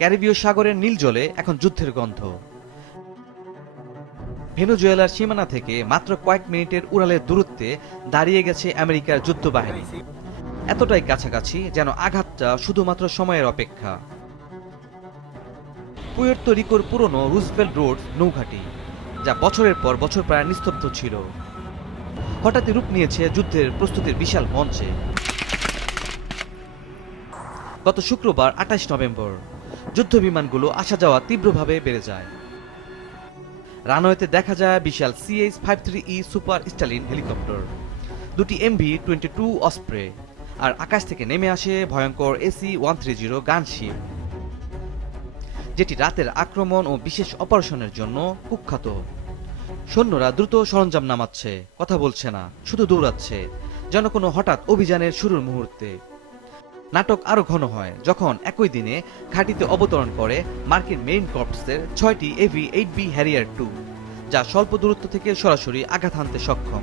ক্যারিবীয় সাগরের নীল জলে এখন যুদ্ধের গন্ধ। ভেনেজুয়েলার সীমানা থেকে মাত্র কয়েক মিনিটের উড়ালের দূরত্বে দাঁড়িয়ে গেছে আমেরিকার যুদ্ধবাহিনী, এতটাই কাছাকাছি যেন আঘাতটা শুধুমাত্র সময়ের অপেক্ষা। পুয়ের্তো রিকোর পুরনো রুজভেল্ট রোড নৌঘাঁটি, যা বছরের পর বছর প্রায় নিস্তব্ধ ছিল, হঠাৎই রূপ নিয়েছে যুদ্ধের প্রস্তুতির বিশাল মঞ্চে। গত শুক্রবার ২৮ নভেম্বর যুদ্ধ বিমানগুলো আসা যাওয়া তীব্রভাবে বেড়ে যায়। রানওয়েতে দেখা যায় বিশাল CH-53E সুপার স্টালিন হেলিকপ্টার, দুটি MV-22 অসপ্রে, আর আকাশ থেকে নেমে আসে ভয়ঙ্কর AC-130 গানশিপ, যেটি রাতের আক্রমণ ও বিশেষ অপারেশনের জন্য কুখ্যাত। সৈন্যরা দ্রুত সরঞ্জাম নামাচ্ছে, কথা বলছে না, শুধু দৌড়াচ্ছে, যেন কোনো হঠাৎ অভিযানের শুরুর মুহূর্তে। নাটক আরও ঘন হয় যখন একই দিনে ঘাঁটিতে অবতরণ করে মার্কিন মেইন কর্পসের 6টি AV-8B হ্যারিয়ার 2, যা স্বল্প দূরত্ব থেকে সরাসরি আঘাত হানতে সক্ষম।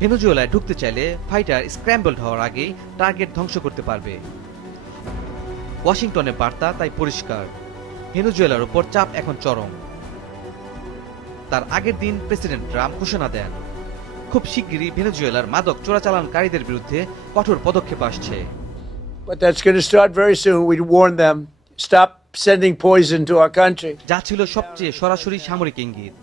ভেনেজুয়েলায় ঢুকতে চাইলে ফাইটার স্ক্র্যাম্বলড হওয়ার আগেই টার্গেট ধ্বংস করতে পারবে। ওয়াশিংটনের বার্তা তাই পরিষ্কার, ভেনেজুয়েলার উপর চাপ এখন চরম। তার আগের দিন প্রেসিডেন্ট ট্রাম্প ঘোষণা দেন, খুব শিগগিরই ভেনেজুয়েলার মাদক চোরাচালানকারীদের বিরুদ্ধে কঠোর পদক্ষেপ আসছে। But that's going to start very soon. We warn them, stop sending poison to our country. যা ছিল সবচেয়ে সরাসরি সামরিক ইঙ্গিত।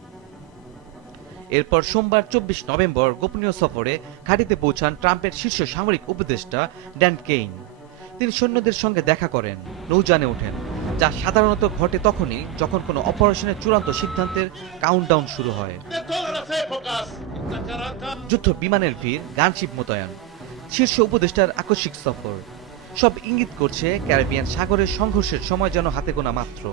এরপর সোমবার ২৪ নভেম্বর গোপনীয় সফরে ঘাঁটিতে পৌঁছান ট্রাম্পের শীর্ষ সামরিক উপদেষ্টা ড্যান কেইন। তিনি সৈন্যদের সঙ্গে দেখা করেন, নৌযানে ওঠেন, যা সাধারণত ঘটে তখনই যখন কোনো অপারেশনের চূড়ান্ত সিদ্ধান্তের কাউন্টডাউন শুরু হয়। যুদ্ধ বিমানের ভিড়, গানশিপ মোতায়েন, শীর্ষ উপদেষ্টার আকস্মিক সফর, সব ইঙ্গিত করছে ক্যারিবিয়ান সাগরের সংঘর্ষের সময় যেন হাতে গোনা মাত্র।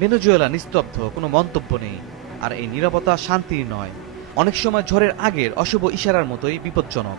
ভেনেজুয়েলা নিস্তব্ধ, কোনো মন্তব্য নেই, আর এই নীরবতা শান্তির নয়, অনেক সময় ঝড়ের আগের অশুভ ইশারার মতোই বিপজ্জনক।